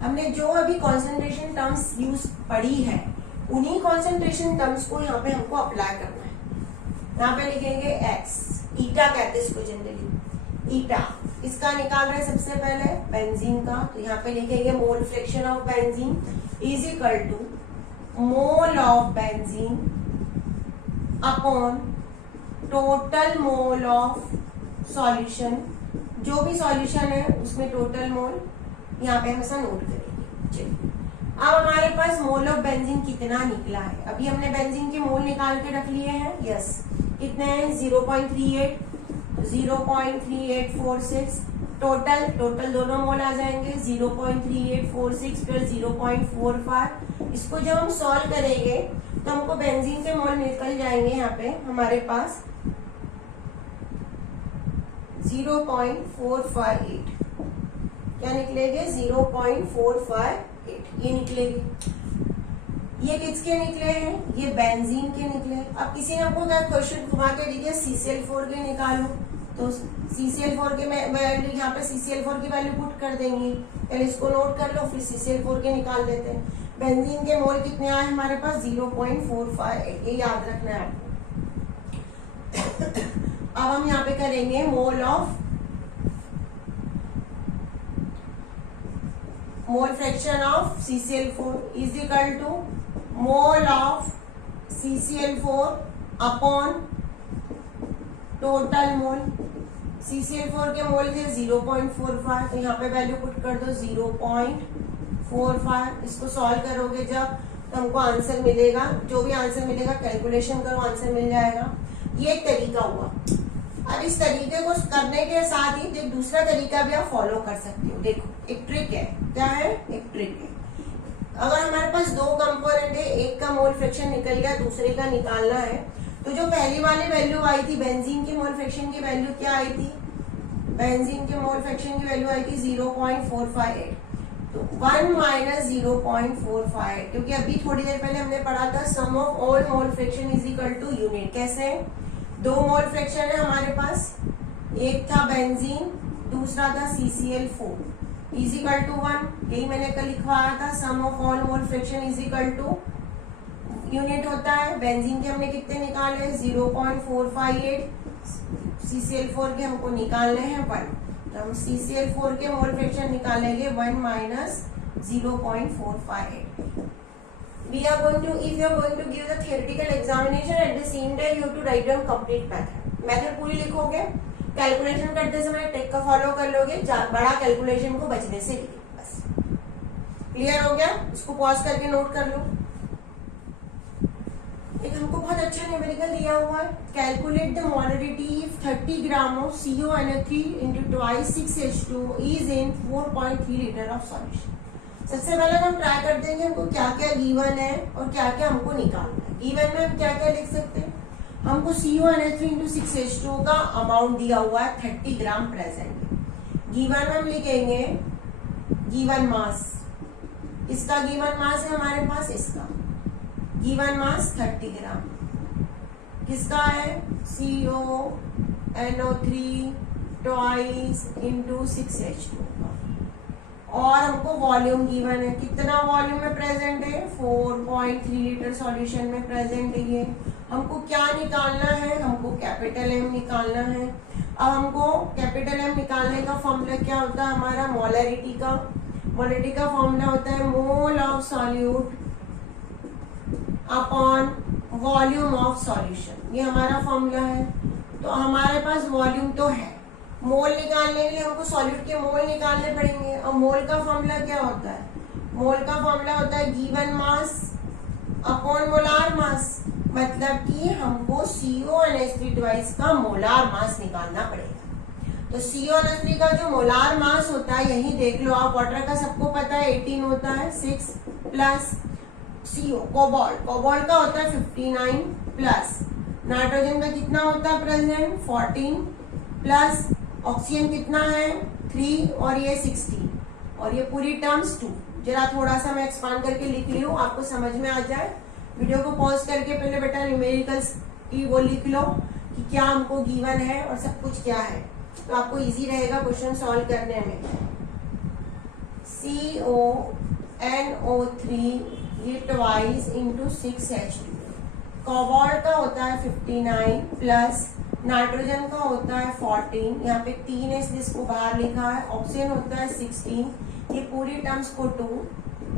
हमने जो अभी कॉन्सेंट्रेशन टर्म्स यूज पढ़ी है उन्हीं कॉन्सेंट्रेशन टर्म्स को यहाँ पे हमको अप्लाई करना है। यहाँ पे लिखेंगे x, ईटा कहते हैं इसको जनरली, ईटा। इसका निकाल रहे हैं सबसे पहले बेंजीन का। तो यहाँ पे लिखेंगे mole fraction of benzene is equal to mole of benzene upon total mole of solution. जो भी सॉल्यूशन है उसमें टोटल मोल यहाँ पे हम ऐसा नोट करेंगे। चलिए अब हमारे पास मोल ऑफ बेंजीन कितना निकला है। अभी हमने बेंजीन के मोल निकाल के रख लिए हैं। यस, कितने हैं 0.38, 0.3846। टोटल दोनों मोल आ जाएंगे 0.3846 प्लस 0.45। इसको जब हम सॉल्व करेंगे तो हमको बेंजीन के मोल निकल जाएंगे यहाँ पे हमारे पास 0.458। क्या निकलेंगे 0.458 ये निकलेगी। ये किसके निकले हैं, ये बेंजीन के निकले। अब किसी ने आपको क्या क्वेश्चन घुमा के दीजिए CCl4 के निकालो, तो CCl4 के वैल्यू यहाँ पे CCl4 की वैल्यू पुट कर देंगे। पहले इसको नोट कर लो, फिर CCl4 के निकाल देते हैं। बेंजीन के मोल कितने आए हमारे पास 0.458, ये याद रखना है आपको। अब हम यहाँ पे करेंगे mole fraction of CCl4 is equal to mole of CCl4 upon total mole. CCl4 के मोल थे 0.45, तो यहाँ पे वैल्यू पुट कर दो 0.45। इसको सॉल्व करोगे जब तो हमको आंसर मिलेगा, जो भी आंसर मिलेगा कैलकुलेशन करो, आंसर मिल जाएगा। ये एक तरीका हुआ। अब इस तरीके को करने के साथ ही एक दूसरा तरीका भी आप फॉलो कर सकते हो। देखो एक ट्रिक है, क्या है, एक ट्रिक है। अगर हमारे पास दो कंपोनेंट है, एक का मोल फ्रैक्शन निकल गया, दूसरे का निकालना है, तो जो पहली वाली वैल्यू आई थी बेंजीन की मोल फ्रैक्शन की वैल्यू क्या आई थी, बेंजीन के मोल फ्रैक्शन की वैल्यू आई थी 0.458। तो 1 माइनस 0.458, क्योंकि अभी थोड़ी देर पहले हमने पढ़ा था sum of all mole fraction is equal to unit. कैसे, दो मोल फ्रैक्शन है हमारे पास, एक था बेंजीन, दूसरा था CCl4 इज इक्वल टू 1। यही मैंने कल लिखवाया था, sum of all mole fraction is equal to unit होता है। बेंजीन के हमने कितने निकाले 0.458, CCl4 के हमको निकालने हैं 1, तो हम CCl4 के मोल फ्रैक्शन निकालेंगे 1 minus 0.458। We are going to, if you are going to give the theoretical examination at the same time you have to write down complete method। Method पूरी लिखोगे, कैलकुलेशन करते समय टेक का follow कर लोगे, बड़ा calculation को बचने से लिए। बस क्लियर हो गया, इसको पॉज करके नोट कर लो। एक हमको बहुत अच्छा न्यूमेरिकल दिया हुआ है, calculate the molarity 30 gram of CONO3 into twice 6H2 is in 4.3 litre of solution. सबसे पहले हम ट्राई करते हैं कि हमको क्या क्या गिवन है और क्या क्या हमको निकालना है। गिवन में हम क्या क्या लिख सकते हैं, हमको CONO3 into 6H2 का अमाउंट दिया हुआ है 30 ग्राम प्रेजेंट। गिवन में हम लिखेंगे गिवन मास, इसका गिवन मास है हमारे पास, इसका गिवन मास 30 ग्राम, किसका है CONO3 twice into 6H2 का। और हमको वॉल्यूम गिवन है, कितना वॉल्यूम में प्रेजेंट है 4.3 लीटर सॉल्यूशन में प्रेजेंट है। ये हमको क्या निकालना है, हमको कैपिटल M निकालना है। अब हमको कैपिटल M निकालने का फॉर्मूला क्या होता है हमारा, मोलरिटी का फॉर्मूला होता है mole of solute upon volume of solution. ये हमारा फॉर्मूला है। तो हमारे पास वॉल्यूम तो है, मोल निकालने के लिए हमको सॉल्यूट के मोल निकालने पड़ेंगे। और मोल का फॉर्मूला क्या होता है, मोल का फॉर्मूला होता है given mass upon molar mass, मतलब कि हमको CONH3 ट्वाइस का मोलार मास निकालना पड़ेगा। तो CONH3 का जो मोलार मास होता है, यही देख लो आप, वाटर का सबको पता है 18 होता है, 6 प्लस CO कोबाल्ट का होता है 59 प्लस नाइट्रोजन का कितना होता है प्रेजेंट 14 प्लस ऑक्सीजन कितना है 3 और ये 16 और ये पूरी टर्म्स 2। जरा थोड़ा सा मैं एक्सपांड करके लिख ली हूँ, आपको समझ में आ जाए। वीडियो को पॉज करके पहले बेटा न्यूमेरिकल्स की वो लिख लो कि क्या हमको गिवन है और सब कुछ क्या है, तो आपको इजी रहेगा क्वेश्चन सॉल्व करने में। CONO3 ये ट्वाइस इंटू 6H2, कोबाल्ट का होता है 59 प्लस नाइट्रोजन का होता है 14, यहाँ पे 3 है इसलिए इसको बाहर लिखा है, ऑक्सीजन होता है 16, ये पूरी टर्म्स को 2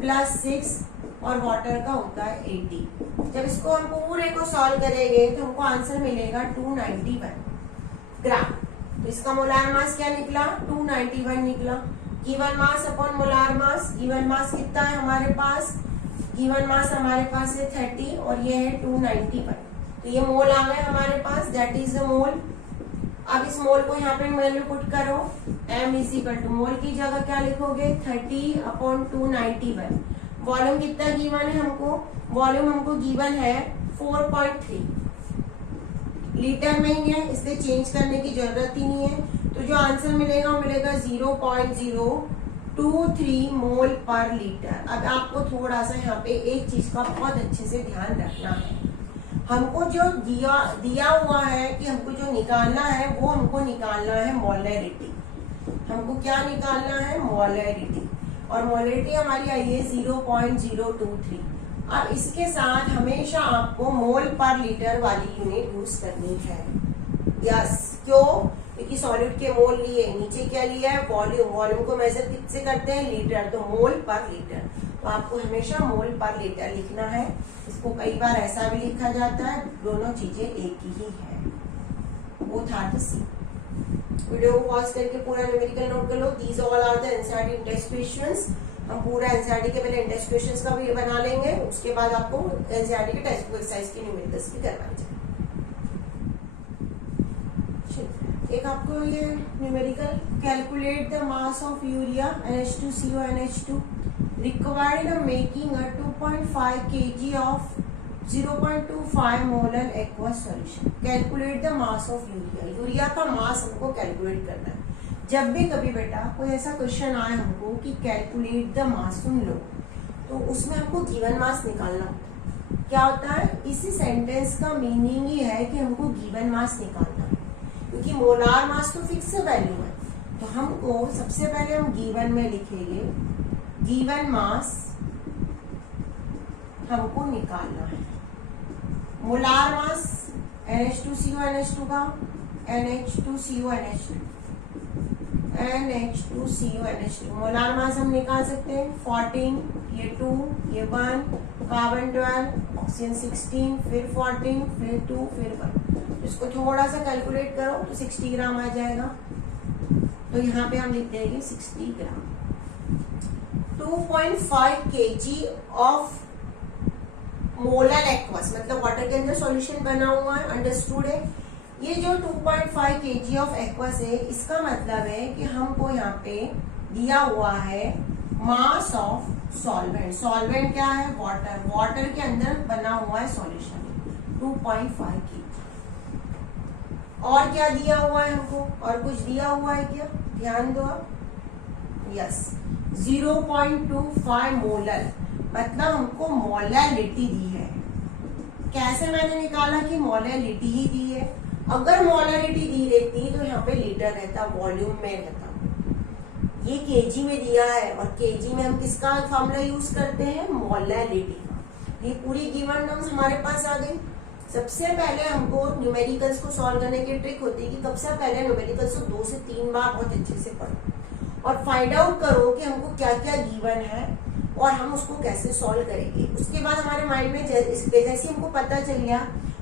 प्लस 6 और वाटर का होता है 80। जब इसको हम पूरे को सॉल्व करेंगे तो हमको आंसर मिलेगा 291 ग्राम। तो इसका मोलार मास क्या निकला 291 निकला। Given mass upon molar mass, given mass कितना है हमारे पास, गिवन मास हमारे पास है 30 और ये है 291, तो ये मोल आ गए हमारे पास, दैट इज द मोल। अब इस मोल को यहाँ पे वैल्यू पुट करो, m इज इक्वल टू मोल की जगह क्या लिखोगे 30 अपॉन 291। वॉल्यूम कितना गिवन है हमको, वॉल्यूम हमको गिवन है 4.3 लीटर में ही है, इसलिए चेंज करने की जरूरत ही नहीं है। तो जो आंसर मिलेगा वो मिलेगा 0.0 23 मोल पर लीटर। अब आपको थोड़ा सा यहाँ पे एक चीज का बहुत अच्छे से ध्यान रखना है। हमको जो दिया हुआ है कि हमको जो निकालना है वो हमको निकालना है मोलैरिटी। हमको क्या निकालना है? मोलैरिटी। और मोलैरिटी हमारी आई है 0.023। अब इसके साथ हमेशा आपको मोल पर लीटर वाली यूनिट यूज करनी है। यस, क्यों? क्योंकि सॉलिड के मोल लिए, नीचे क्या लिया है? वॉल्यूम। वॉल्यूम को मेजर किससे करते हैं? लीटर, तो मोल पर लीटर। तो आपको हमेशा मोल पर लीटर लिखना है। इसको कई बार ऐसा भी लिखा जाता है, दोनों चीजें एक ही है। वो था सी। वीडियो को पॉज करके पूरा न्यूमेरिकल नोट कर लो। These all are the NCERT intext questions. हम पूरा एनसीईआरटी के पहले इंटेस्ट क्वेश्चंस का भी बना लेंगे, उसके बाद आपको एनसीईआरटी के टेक्स्ट बुक एक्सरसाइज की न्यूमेरिकल्स भी करवाए जाएंगे। एक आपको ये numerical, calculate the mass of urea NH2CO NH2 required in making a 2.5 kg of 0.25 molar aqueous solution. Calculate the mass of urea. Urea का मास हमको कैलकुलेट करना है। जब भी कभी बेटा कोई ऐसा क्वेश्चन आए हमको कि कैलकुलेट द मास, सुन लो, तो उसमें हमको गिवन मास निकालना होता है। क्या होता है? इसी सेंटेंस का मीनिंग ही है कि हमको गिवन मास निकालना है, क्योंकि मोलार मास तो फिक्स वैल्यू है। तो हमको सबसे पहले हम गिवन में लिखेंगे, गिवन मास हमको निकालना है। मोलार मास NH2CO NH2 का, NH2CO NH2 मोलार मास हम निकाल सकते हैं 14, ये 2, ये 1, कार्बन 12, ऑक्सीजन 16, फिर 14, फिर 2, फिर 1। इसको थोड़ा सा कैलकुलेट करो तो 60 ग्राम आ जाएगा। तो यहाँ पे हम लिख देंगे 60 ग्राम। 2.5 kg ऑफ मोलर एक्वस, मतलब वाटर के अंदर सॉल्यूशन बना हुआ है, अंडरस्टूड है। ये जो 2.5 kg ऑफ एक्वस है, इसका मतलब है कि हमको यहाँ पे दिया हुआ है मास ऑफ सॉल्वेंट। सॉल्वेंट क्या है? वाटर। वाटर के अंदर बना हुआ है सॉल्यूशन 2.5 kg। और क्या दिया हुआ है हमको? और कुछ दिया हुआ है क्या? ध्यान दो आप। यस, 0.25 मोलर, मतलब हमको मोलैरिटी दी है। कैसे मैंने निकाला कि मोलैरिटी ही दी है? अगर मोलैरिटी दी रहती तो यहाँ पे लीटर रहता, वॉल्यूम में रहता। ये केजी में दिया है, और केजी में हम किसका फॉर्मूला यूज करते हैं? मोलैरिटी का। ये पूरी गिवन टर्म्स हमारे पास आ गई। सबसे पहले हमको न्यूमेरिकल्स को सॉल्व करने की ट्रिक होती है कि सबसे पहले न्यूमेरिकल्स को 2 से 3 बार बहुत अच्छे से पढ़ो और फाइंड आउट करो कि हमको क्या क्या गिवन है और हम उसको कैसे सॉल्व करेंगे। उसके बाद हमारे माइंड में जैसे हमको पता चल गया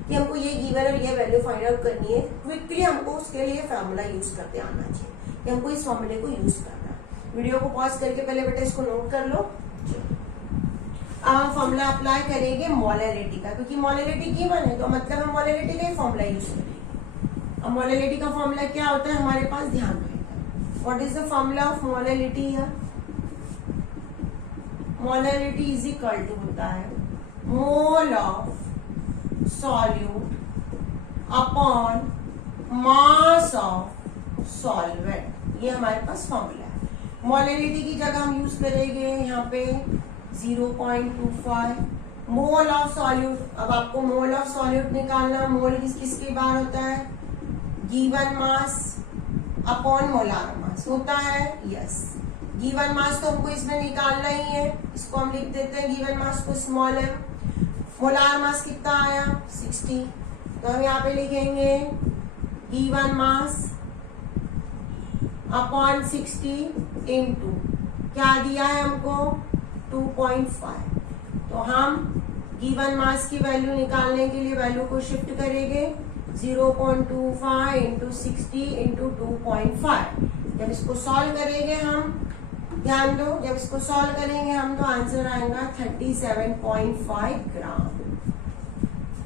कि हमको ये गिवन और ये वैल्यू फाइंड आउट करनी है, क्विकली हमको उसके लिए फॉर्मूला यूज करते आना चाहिए कि हमको इस फॉर्मूले को यूज करना है। वीडियो को पॉज करके पहले बेटा इसको नोट कर लो। अब हम फॉर्मूला अप्लाई करेंगे मोलैरिटी का, क्योंकि मोलैरिटी गिवन है तो मतलब हम मोलैरिटी का ही फॉर्मूला यूज करेंगे। अब मोलैरिटी का फॉर्मूला क्या होता है हमारे पास? ध्यान रखना। What is the formula of molarity here? Molarity is equal to होता है mole of solute upon mass of solvent. ये हमारे पास फॉर्मूला है। मोलैरिटी की जगह हम यूज करेंगे यहाँ पे 0.25 मोल ऑफ सॉल्यूट। अब आपको मोल ऑफ सॉल्यूट निकालना, मोल किसके बार होता है? Given mass upon molar mass होता है। यस, गिवन मास तो हमको इसमें निकालना ही है, इसको हम लिख देते हैं गिवन मास को स्मॉल m। मोलार मास कितना आया? 60। तो हम यहाँ पे लिखेंगे गिवन मास अपॉन 60 इंटू क्या दिया है हमको? 2.5। तो हम गिवन मास की वैल्यू निकालने के लिए वैल्यू को शिफ्ट करेंगे 0.25 इंटू 60 इंटू 2.5। जब इसको सॉल्व करेंगे हम, ध्यान दो, जब इसको सॉल्व करेंगे हम तो आंसर आएगा 37.5 ग्राम।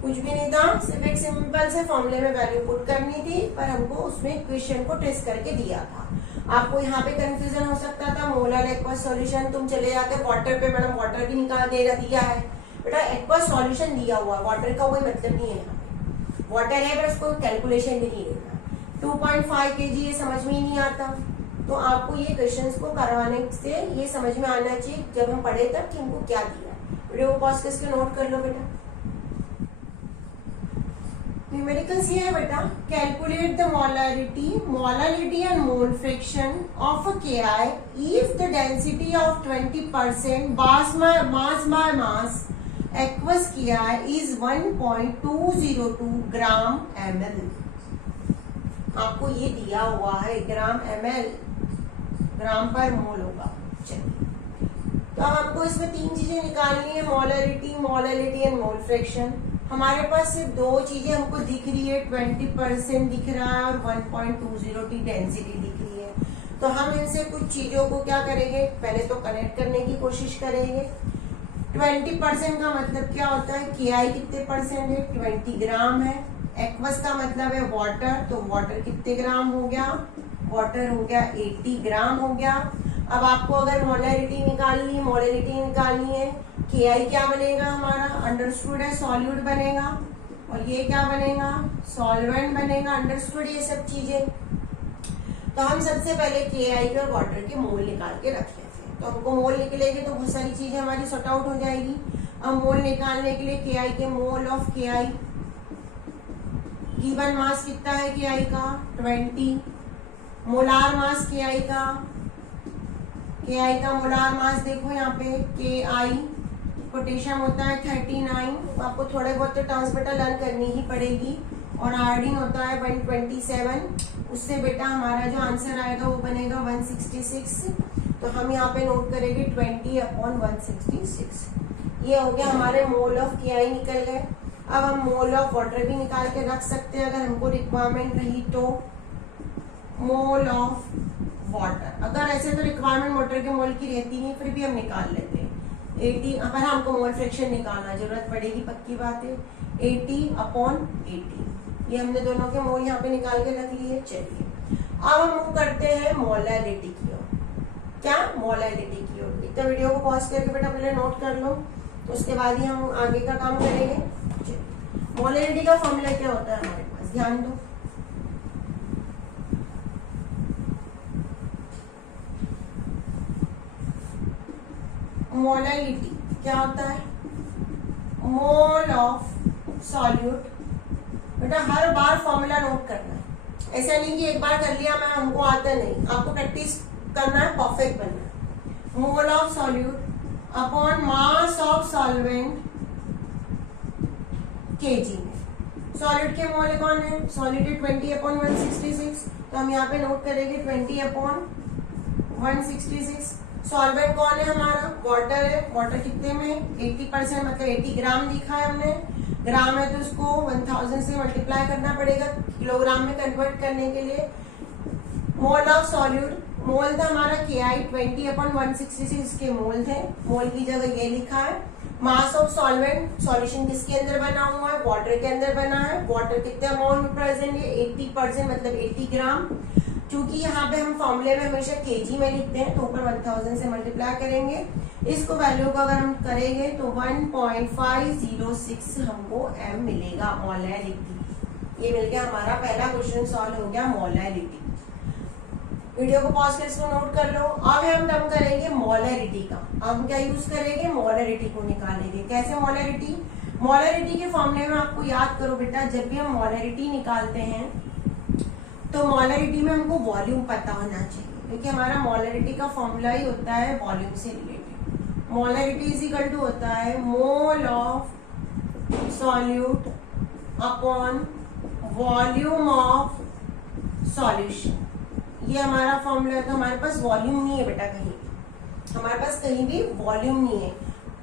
कुछ भी नहीं था, सिर्फ एक सिंपल से फॉर्मूले में वैल्यू पुट करनी थी, पर हमको उसमें क्वेश्चन को टेस्ट करके दिया था। आपको यहाँ पे कंफ्यूजन हो सकता था मोलर एक्वस सॉल्यूशन, तुम चले जाते वाटर पे, मैडम वाटर भी निकाल देगा दिया है। बेटा एक्वस सॉल्यूशन दिया हुआ, वाटर का कोई मतलब नहीं है। यहाँ पे वाटर है पर उसको कैलकुलेशन भी नहीं देना। 2.5 kg ये समझ में ही नहीं आता। तो आपको ये क्वेश्चंस को करवाने से ये समझ में आना चाहिए जब हम पढ़े तब कि इनको क्या दिया। वीडियो को पॉज करके नोट कर लो बेटा। न्यूमेरिकल्स ये है बेटा, calculate the molarity and mole fraction of a KI if the density of 20% mass by mass aqueous KI is 1.202 gram ml। आपको ये दिया हुआ है ग्राम ml, ग्राम पर मोल होगा। चलिए, तो अब हमको इसमें तीन चीजें निकालनी है, मोलारिटी एंड मोल फ्रैक्शन। हमारे पास सिर्फ दो चीजें हमको दिख रही है, 20% दिख रहा है और 1.20 डेंसिटी दिख रही है। तो हम इनसे कुछ चीजों को क्या करेंगे, पहले तो कनेक्ट करने की कोशिश करेंगे। 20% का मतलब क्या होता है, KI कितने परसेंट है, 20 ग्राम है। एक्वस का मतलब है वाटर, तो वाटर कितने ग्राम हो गया, वाटर हो गया 80 ग्राम हो गया। अब आपको अगर मोलैरिटी निकालनी है, KI क्या बनेगा हमारा, अंडरस्टूड है, सॉल्यूट बनेगा, और ये क्या बनेगा, सॉल्वेंट बनेगा। अंडरस्टूड ये सब चीजें। तो हम सबसे पहले KI के और वाटर के मोल निकाल के रख लेते हैं। तो हमको मोल निकलेंगे तो बहुत सारी चीजें हमारी सॉर्ट आउट हो जाएगी। अब मोल निकालने के लिए KI के mole of KI, given mass कितना है KI का 20, मोलार मास KI का मोलार मास देखो यहाँ पे KI, पोटेशियम होता है 39, तो आपको थोड़े बहुत तो टर्म्स बेटा लर्न करनी ही पड़ेगी। और आयोडीन होता है 127, उससे बेटा हमारा जो आंसर आएगा वो बनेगा 166। तो हम यहाँ पे नोट करेंगे 20/166। ये हो गया हमारे मोल ऑफ KI निकल गए। अब हम मोल ऑफ वाटर भी निकाल के रख सकते हैं अगर हमको रिक्वायरमेंट रही तो। मोल ऑफ वाटर, अगर ऐसे तो रिक्वायरमेंट वाटर के मोल की रहती नहीं, फिर भी हम निकाल लेते हैं 80। पर हमको मोल फ्रैक्शन निकालना जरूरत पड़ेगी, पक्की बात है। 80/80, ये हमने दोनों के मोल यहाँ पे निकाल के रख लिए। चलिए, अब हम मूव करते हैं मोलैरिटी की ओर। क्या, मोलैरिटी की ओर। इतना वीडियो को पॉज करके बेटा पहले नोट कर लो, तो उसके बाद ही हम आगे का काम करेंगे। मोलैरिटी का फॉर्मूला क्या होता है हमारे पास, ध्यान दो। मोलैरिटी क्या होता है, मोल ऑफ सॉल्यूट। बेटा हर बार फॉर्मूला नोट करना है, ऐसा नहीं कि एक बार कर लिया मैं हमको आता नहीं, आपको प्रैक्टिस करना है, परफेक्ट बनना है। Mole of solute upon mass of solvent kg में। सॉलिड के मोल कौन है, सॉलिड 20/166, तो हम यहाँ पे नोट करेंगे 20/166। सॉल्वेंट कौन है हमारा, वाटर है। वाटर कितने में, 80%, मतलब 80 ग्राम लिखा है हमने, ग्राम है तो उसको 1000 से मल्टीप्लाई करना पड़ेगा किलोग्राम में कन्वर्ट करने के लिए। मोल ऑफ सॉल्यूट, मोल था हमारा KI 20/166 के मोल थे, मोल की जगह ये लिखा है। मास ऑफ सॉल्वेंट, सॉल्यूशन किसके अंदर बना हुआ है, वाटर के अंदर बना है। वाटर कितने अमाउंट में प्रेजेंट है, 80%, मतलब 80 ग्राम। क्योंकि यहाँ पे हम फॉर्मूले में हमेशा kg में लिखते हैं, तो ऊपर 1000 से मल्टीप्लाई करेंगे। इसको वैल्यू को अगर हम करेंगे तो 1.506 हमको m मिलेगा, मोलैरिटी। ये मिल गया हमारा पहला क्वेश्चन सॉल्व हो गया, मोलैरिटी। वीडियो को पॉज कर इसको नोट कर लो। अब हम टर्म करेंगे मोलैरिटी का। अब हम क्या यूज करेंगे, मोलैरिटी को निकालेंगे। कैसे मोलैरिटी, मोलैरिटी के फॉर्मूले में आपको याद करो बेटा, जब भी हम मोलैरिटी निकालते हैं तो मोलैरिटी में हमको वॉल्यूम पता होना चाहिए, क्योंकि हमारा मोलैरिटी का फॉर्मूला ही होता है वॉल्यूम से related. Molarity is equal to होता है mole of solute upon volume of solution. ये हमारा फॉर्मूला है। तो हमारे पास वॉल्यूम नहीं है बेटा, कहीं हमारे पास कहीं भी वॉल्यूम नहीं है।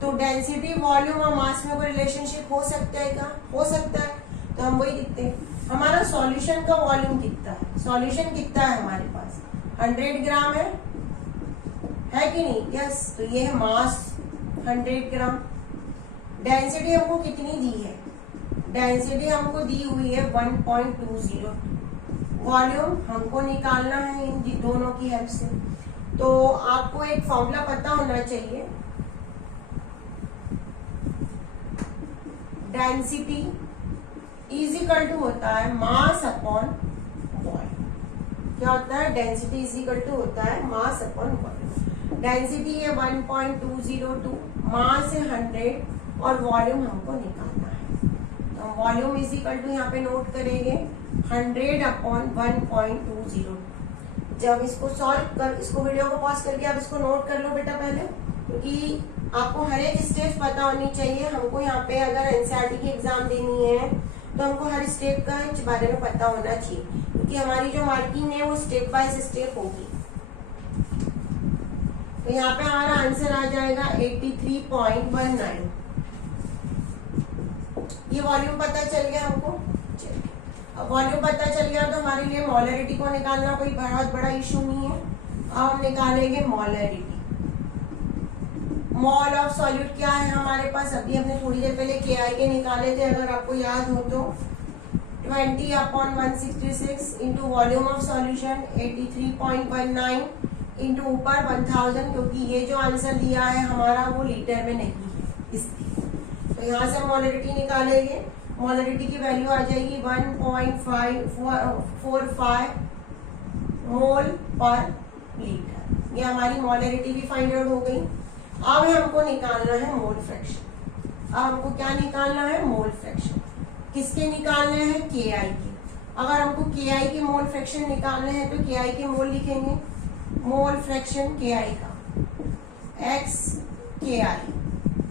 तो डेंसिटी, वॉल्यूम और मास में कोई रिलेशनशिप हो सकता है क्या, हो सकता है। तो हम वही लिखते हैं। हमारा सॉल्यूशन का वॉल्यूम कितना है, सॉल्यूशन कितना है हमारे पास, 100 ग्राम है कि नहीं, यस। तो ये है मास 100 ग्राम। डेंसिटी हमको कितनी दी है, डेंसिटी हमको दी हुई है 1.20। वॉल्यूम हमको निकालना है इन दोनों की हेल्प से। तो आपको एक फॉर्मूला पता होना चाहिए, डेंसिटी इज इक्वल टू होता है मास अपॉन वॉल्यूम। क्या होता है, डेंसिटी इज इक्वल टू होता है मास अपॉन वॉल्यूम। डेंसिटी है 1.202, मास है 100 और वॉल्यूम हमको निकालना है। तो वॉल्यूम इज इक्वल टू यहाँ पे नोट करेंगे 100 अपॉन 1.202। जब इसको सॉल्व कर, इसको वीडियो को पॉज करके आप इसको नोट कर लो बेटा पहले, क्योंकि आपको हर एक स्टेप पता होनी चाहिए। हमको यहाँ पे अगर एनसीईआरटी की एग्जाम देनी है तो हमको हर स्टेप का इस बारे में पता होना चाहिए, क्योंकि हमारी जो मार्किंग है वो स्टेप बाय स्टेप होगी। तो यहाँ पे हमारा आंसर आ जाएगा 83.19। ये वॉल्यूम पता चल गया हमको। चलिए, अब वॉल्यूम पता चल गया तो हमारे लिए मोलरिटी को निकालना कोई बहुत बड़ा इशू नहीं है। अब हम निकालेंगे मोलरिटी। मॉल ऑफ सॉल्यूट क्या है हमारे पास, अभी हमने थोड़ी देर पहले KI के निकाले थे, अगर आपको याद हो तो 20 upon 166 into volume of solution 83.19 into ऊपर 1000, क्योंकि ये जो आंसर दिया है हमारा वो लीटर में नहीं है इसलिए। तो यहाँ से मोलरिटी निकालेंगे। मोलरिटी की वैल्यू आ जाएगी 1.545 मोल पर लीटर। ये हमारी मोलरिटी भी फाइंड आउट हो गई। अब हमको निकालना है मोल फ्रैक्शन। अब हमको क्या निकालना है, मोल फ्रैक्शन। किसके निकालने हैं, KI के। अगर हमको KI के मोल फ्रैक्शन निकालने हैं तो KI के मोल लिखेंगे, मोल फ्रैक्शन KI का x KI,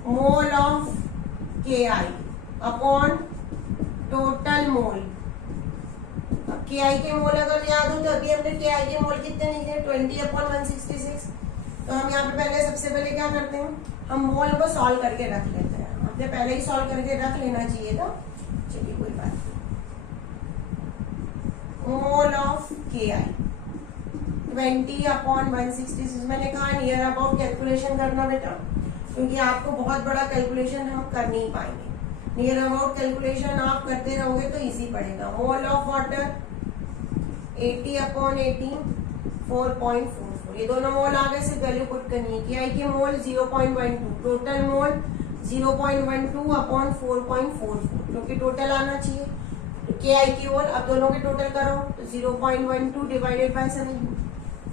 mole of KI upon total मोल। अब KI के मोल अगर याद हो तो अभी हमने KI के मोल कितने लिखे, 20 अपॉन 166। तो हम यहाँ पे पहले सबसे पहले क्या करते हैं, हम मोल को सॉल्व करके रख लेते हैं। हमने पहले ही सॉल्व करके रख लेना चाहिए था। चलिए कोई बात नहीं। Mole of KI 20 upon 166। मैंने कहा नियर अबाउट कैलकुलेशन करना बेटा, क्योंकि आपको बहुत बड़ा कैलकुलेशन हम कर नहीं पाएंगे। नियर अबाउट कैलकुलेशन आप करते रहोगे तो इजी पड़ेगा। Mole of water 80 upon 18 4.44। ये दोनों मोल आगे से वैल्यू पुट करनी है। KI के मोल 0.12, टोटल मोल 0.12 अपॉन 4.44, क्योंकि टोटल आना चाहिए। तो KI की मोल अब दोनों के टोटल करो तो 0.12 डिवाइडेड बाय 7,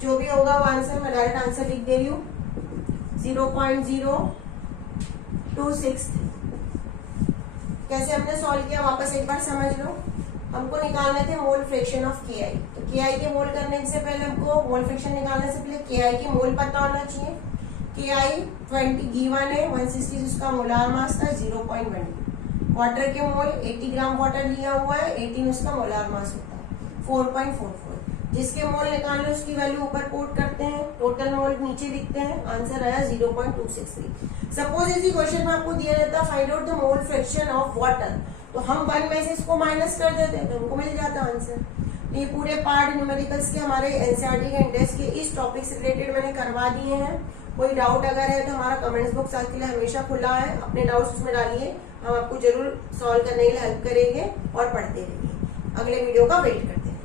जो भी होगा वो आंसर, मैं डायरेक्ट आंसर लिख दे रही हूँ 0.0263। कैसे हमने सॉल्व किया वापस एक बार समझ लो। हमको निकालने थे मोल फ्रैक्शन ऑफ KI। तो KI के मोल करने से पहले हमको मोल फ्रैक्शन निकालने से पहले KI के मोल पता होना चाहिए। KI 20 गिवन है, 160 उसका मोलार मास था 0.12। वाटर के मोल 80 ग्राम वाटर लिया हुआ है, 18 उसका मोलार मास होता है 4.44। जिसके मोल निकालने उसकी वैल्यू ऊपर पुट करते हैं, टोटल मोल नीचे लिखते हैं, आंसर आया 0.263। सपोज इसी क्वेश्चन में आपको दिया जाता find out the mole fraction of water, तो हम 1 में से इसको माइनस कर देते हैं तो हमको मिल जाता आंसर। तो ये पूरे पार्ट न्यूमेरिकल्स के हमारे एनसीईआरटी के इंडेक्स के इस टॉपिक से रिलेटेड मैंने करवा दिए हैं। कोई डाउट अगर है तो हमारा कमेंट्स बॉक्स आपके लिए हमेशा खुला है, अपने डाउट्स उसमें डालिए, हम आपको जरूर सॉल्व करने के लिए हेल्प करेंगे और पढ़ते रहिए। अगले वीडियो का वेट करते हैं।